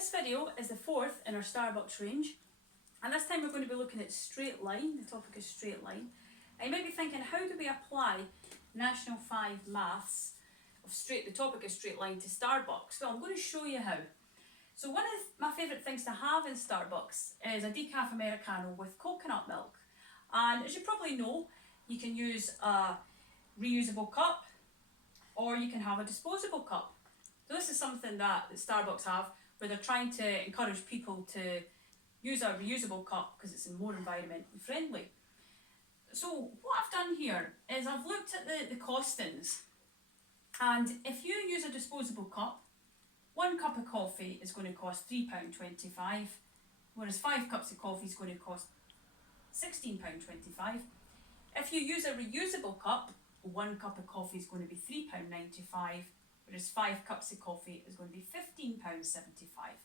This video is the fourth in our Starbucks range, and this time we're going to be looking at straight line. The topic is straight line. And you might be thinking, how do we apply National 5 Maths of the topic is straight line to Starbucks? Well, I'm going to show you how. So one of my favourite things to have in Starbucks is a decaf Americano with coconut milk. And as you probably know, you can use a reusable cup or you can have a disposable cup. So this is something that Starbucks have, where they're trying to encourage people to use a reusable cup because it's more environmentally friendly. So what I've done here is I've looked at the costings, and if you use a disposable cup, 1 cup of coffee is going to cost £3.25, whereas 5 cups of coffee is going to cost £16.25. If you use a reusable cup, 1 cup of coffee is going to be £3.95, whereas 5 cups of coffee is going to be £15.75.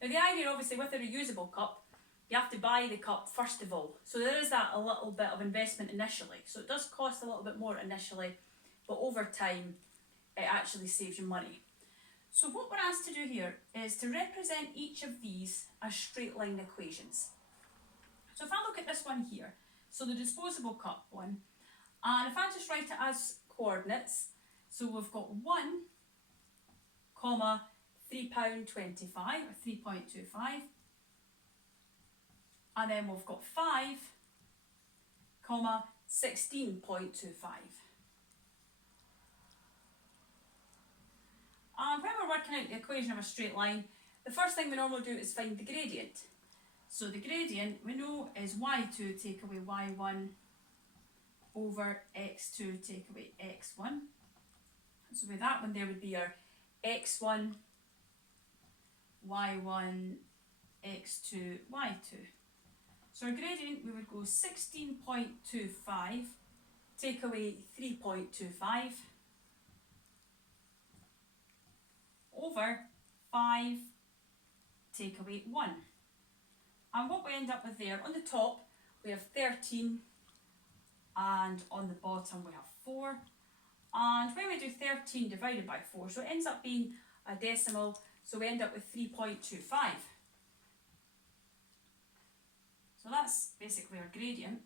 Now the idea, obviously, with a reusable cup, you have to buy the cup first of all. So there is that a little bit of investment initially. So it does cost a little bit more initially, but over time it actually saves you money. So what we're asked to do here is to represent each of these as straight line equations. So if I look at this one here, so the disposable cup one, and if I just write it as coordinates, so we've got 1, comma, £3.25 or 3.25, and then we've got 5, comma, 16.25. And when we're working out the equation of a straight line, the first thing we normally do is find the gradient. So the gradient we know is y2 take away y1 over x2 take away x1. So with that one there would be our x1, y1, x2, y2. So our gradient, we would go 16.25 take away 3.25 over 5 take away 1. And what we end up with there, on the top we have 13 and on the bottom we have 4. And when we do 13 divided by 4, so it ends up being a decimal, so we end up with 3.25. So that's basically our gradient.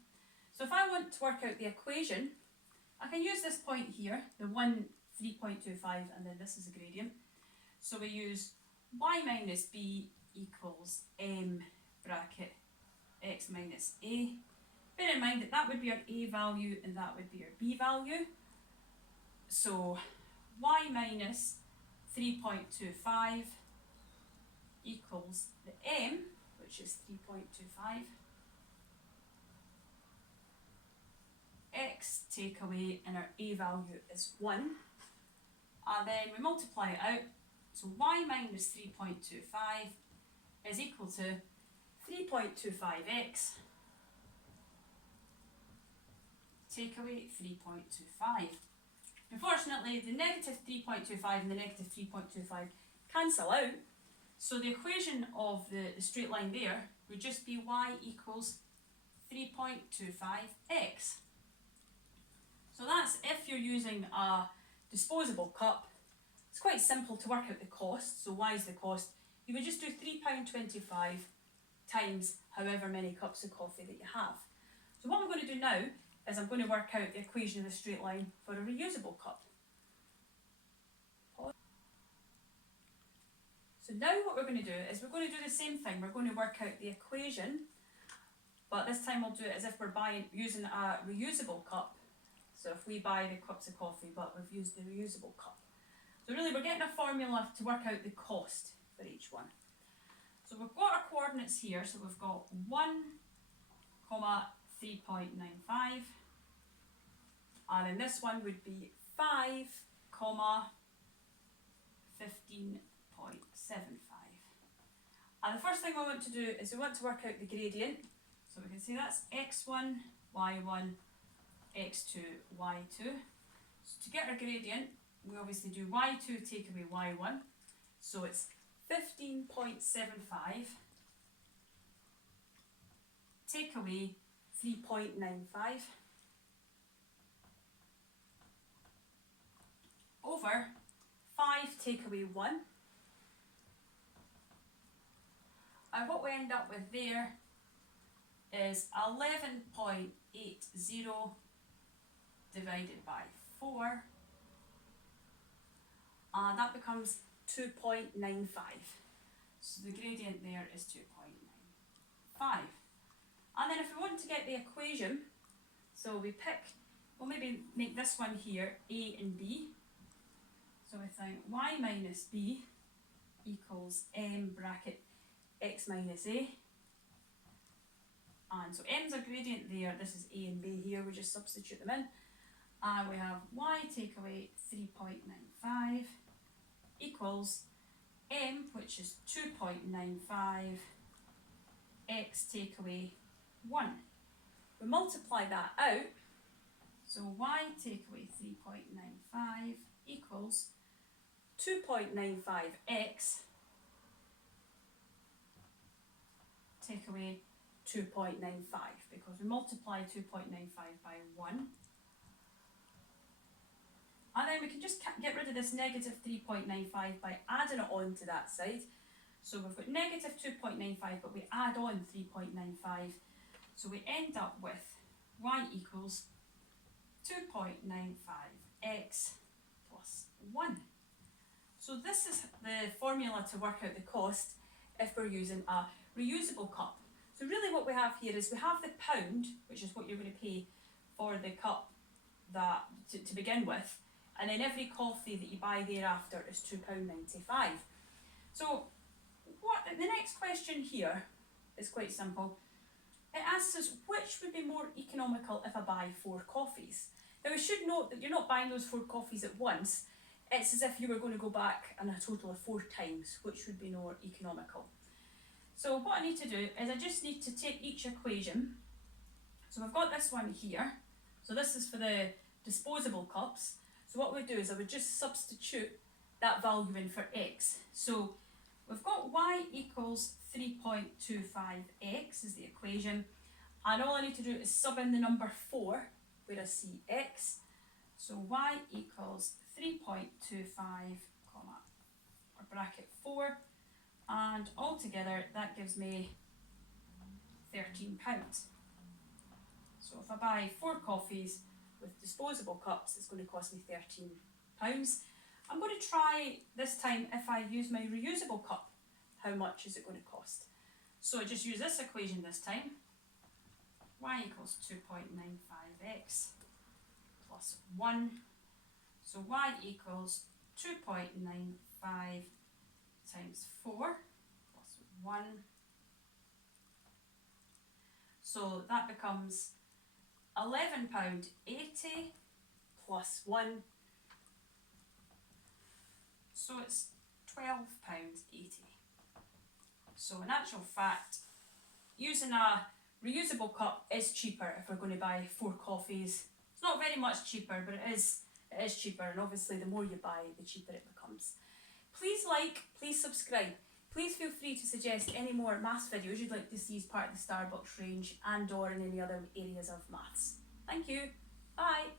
So if I want to work out the equation, I can use this point here, the 1, 3.25, and then this is the gradient. So we use y minus b equals m bracket x minus a. Bear in mind that that would be our a value and that would be our b value. So y minus 3.25 equals the m, which is 3.25, x take away, and our a value is 1, and then we multiply it out. So y minus 3.25 is equal to 3.25x take away 3.25. Unfortunately, the negative 3.25 and the negative 3.25 cancel out, so the equation of the straight line there would just be y equals 3.25x. So that's if you're using a disposable cup. It's quite simple to work out the cost, so y is the cost. You would just do £3.25 times however many cups of coffee that you have. So what I'm going to do now is I'm going to work out the equation of the straight line for a reusable cup. So now what we're going to do is we're going to do the same thing. We're going to work out the equation, but this time we'll do it as if we're using a reusable cup. So if we buy the cups of coffee, but we've used the reusable cup. So really we're getting a formula to work out the cost for each one. So we've got our coordinates here, so we've got 1, 3.95, and then this one would be 5, 15.75. And the first thing we want to do is we want to work out the gradient. So we can say that's x1, y1, x2, y2. So to get our gradient, we obviously do y2 take away y1. So it's 15.75 take away 3.95 over 5 take away 1 And what we end up with there is 11.80 divided by 4, and that becomes 2.95. So the gradient there is 2.95. And then if we want to get the equation, so we pick, we'll maybe make this one here a and b. So we think y minus b equals m bracket x minus a. And so m's a gradient there, this is a and b here, we just substitute them in. And we have y take away 3.95 equals m, which is 2.95, x take away 1. We multiply that out, so y take away 3.95 equals 2.95x take away 2.95, because we multiply 2.95 by 1. And then we can just get rid of this negative 3.95 by adding it on to that side. So we've got negative 2.95, but we add on 3.95. So we end up with y equals 2.95x plus 1. So this is the formula to work out the cost if we're using a reusable cup. So really what we have here is we have the pound, which is what you're going to pay for the cup that to begin with, and then every coffee that you buy thereafter is £2.95. So the next question here is quite simple. It asks us which would be more economical if I buy 4 coffees. Now we should note that you're not buying those 4 coffees at once. It's as if you were going to go back in a total of 4 times, which would be more economical. So what I need to do is I just need to take each equation. So I've got this one here. So this is for the disposable cups. So what we do is I would just substitute that value in for x. So we've got y equals 3.25x is the equation. And all I need to do is sub in the number 4 where I see x. So y equals 3.25, comma, or bracket 4. And altogether that gives me £13. So if I buy 4 coffees with disposable cups, it's going to cost me £13. I'm going to try this time if I use my reusable cup, how much is it going to cost? So I just use this equation this time. Y equals 2.95x plus 1. So y equals 2.95 times 4 plus 1. So that becomes £11.80 plus 1. So it's £12.80. So in actual fact, using a reusable cup is cheaper if we're going to buy 4 coffees. It's not very much cheaper, but it is cheaper, and obviously the more you buy, the cheaper it becomes. Please like, please subscribe. Please feel free to suggest any more maths videos you'd like to see as part of the Starbucks range and or in any other areas of maths. Thank you. Bye.